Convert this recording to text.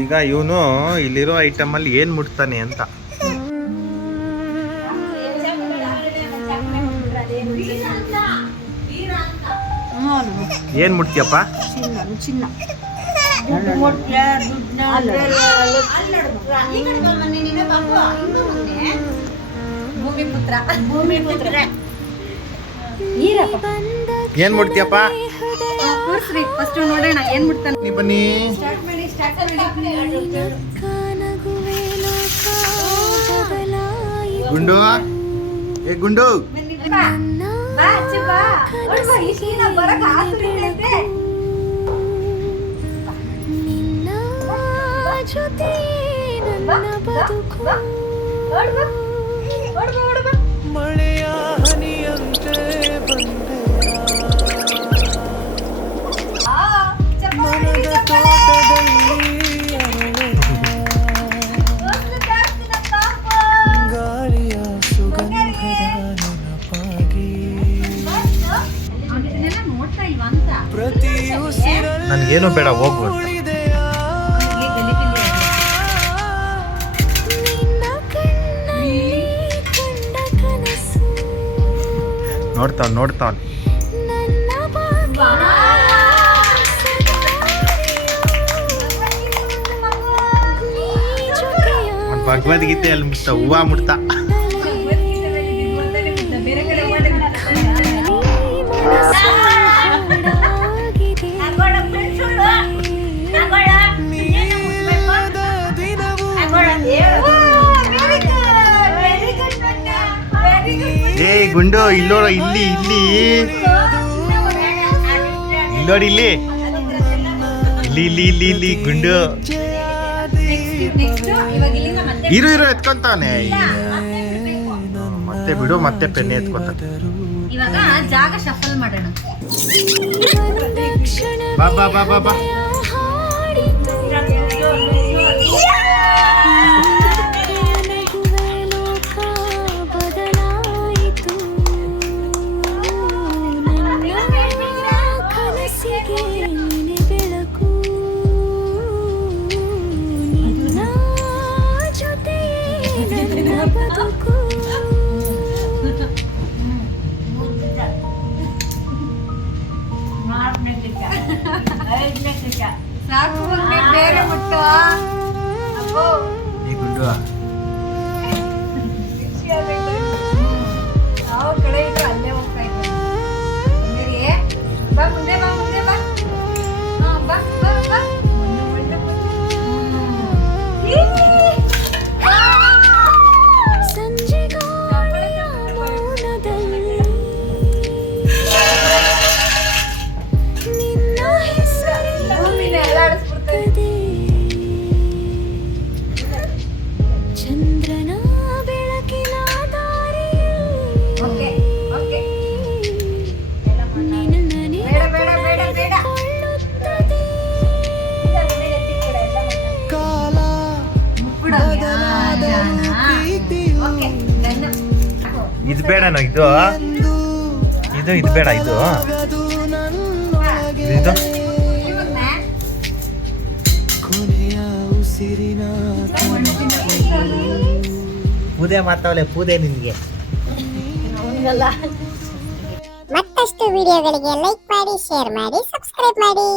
ಈಗ ಇವನು ಇಲ್ಲಿರೋ ಐಟಮಲ್ಲಿ ಏನು ಮುಟ್ತಾನೆ ಅಂತ. ಏನು ಮುಟ್ತೀಯಪ್ಪ? ಚಿನ್ನ ಏನು ಮುಟ್ತೀಯಪ್ಪ? ಫಸ್ಟ್ ನೋಡೋಣ ಏನ್ ಮುಟ್ತಾನೆ. ಬನ್ನಿ. ಗುಂಡು, ಏ ಗುಂಡು, ಮಳೆಯ ಹನಿಯಂತೆ ಬಂದೆ ಮನದ ತೋಟದಲ್ಲಿ ಗಾಳಿಯ ಸುಗಂಧದ ನೆನಪಾಗಿ ಪ್ರತಿ ಉಸಿರಲ್ಲಿ ನನ್ಗೇನು ಬೇಡ, ಹೋಗು. ನೋಡ್ತಾವ್ ಭಗವದ್ಗೀತೆ ಅಲ್ಲಿ ಮುಟ್ತಾ, ಹೂವ ಮುಟ್ತಾ. ಏ ಗುಂಡು, ಇಲ್ಲೋಡ, ಇಲ್ಲಿ ಇಲ್ಲೋಡಿ, ಇಲ್ಲಿ ಗುಂಡು. ಇರು ಎತ್ಕೊಂತಾನೆ. ಮತ್ತೆ ಬಿಡು, ಮತ್ತೆ ಪೆನ್ನೆ ಎತ್ಕೊಂತ. ಇವಾಗ ಜಾಗ ಶಫಲ್ ಮಾಡೋಣ. ಬಾ. ಬೇರೆ ಮುಟ್ಟು ಗುಂಡು, ಯಾವ ಕಡೆ ಇದ್ರು ಅಲ್ಲೇ ಹೋಗ್ತಾ ಇದ್ರು. ಬಾ ಮುಂದೆ ಬಾ. ಇದು ಬೇಡನೋ, ಇದು ಬೇಡ, ಇದು ಪೂದೆ ಮಾತಾವಲೆ, ಪೂದೆ ನಿನ್ಗೆ. ಮತ್ತಷ್ಟು ವಿಡಿಯೋಗಳಿಗೆ ಲೈಕ್ ಮಾಡಿ, ಶೇರ್ ಮಾಡಿ, ಸಬ್ಸ್ಕ್ರೈಬ್ ಮಾಡಿ.